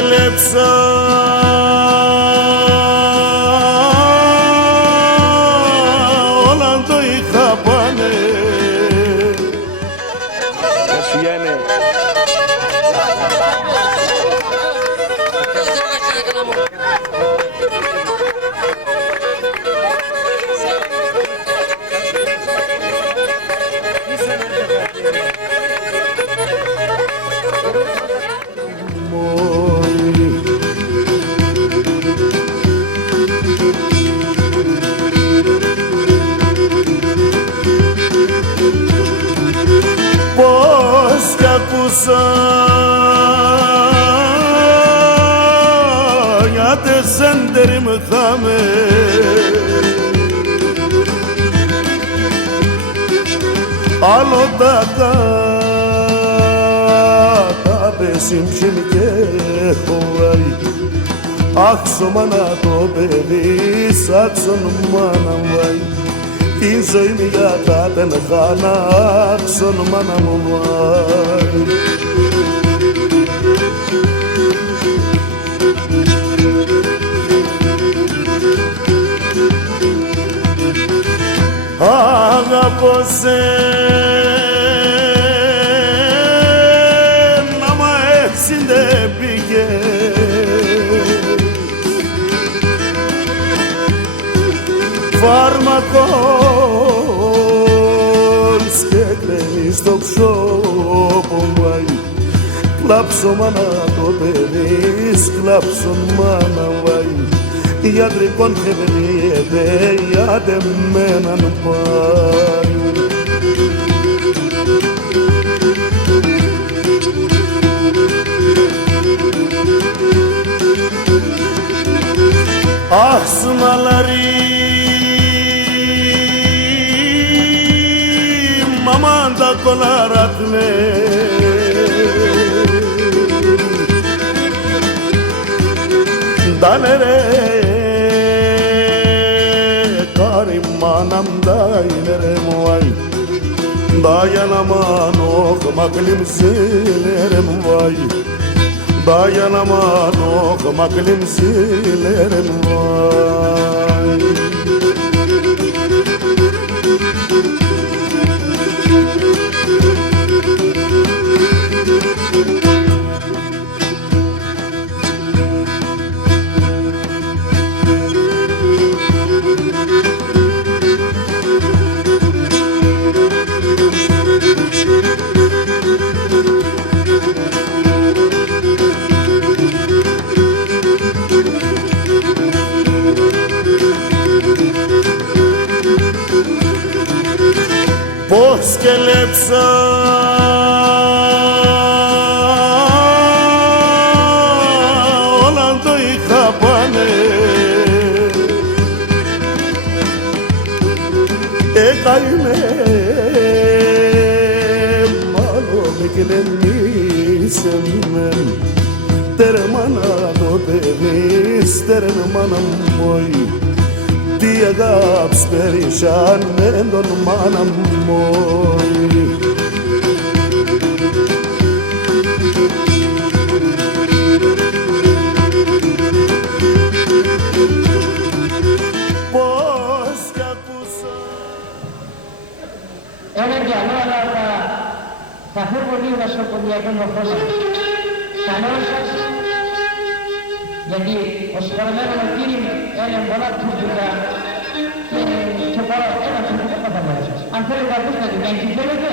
σκελέψα όλα το είχα πάνε. Γεια σου Γιάννη. Πώς κι ακούσα για τεσέντερη με χάμε άλλο τα κάτα πεσίμψιν και χωράει άξο μάνα το παιδί σάξον μάνα βάει τη ζωή μου για τα τενχάνα άξον μάνα μου βάει. Αγαπώ σένα μα έτσι δεν πήγες φάρμακος και κρέμεις στο ψώπο μου κλάψω μάνα το παιδί σκλάψω μάνα βάει ιατρικών και βελιέται ιάτε μέναν πάει. Αχ σμαλαρί μαμάντα κολαρατνέ dale re kari manam dainere muay dayana mano kmaklim silere muay dayana mano kmaklim silere muay. Πώς σκελέψα όλα το είχα πάνε καημέ μάλλον με κυλεμίσε μεν τερμάνα το παιδί στερμάνα μου τι αγάπης περίσσαν με τον μάνα μου. Πώς κι ακούσα ένα γυαλό, αλλά θα φεύγω λίγο στο κοντιακό μορφώσιο. Καλό σας, γιατί ο συγχωρεμένος κύριε είναι πολλά τούτουκα και πολλά ένα τούτουκα κατά μέρα σας. Αν θέλετε να ακούσετε την κάνεις, θέλετε.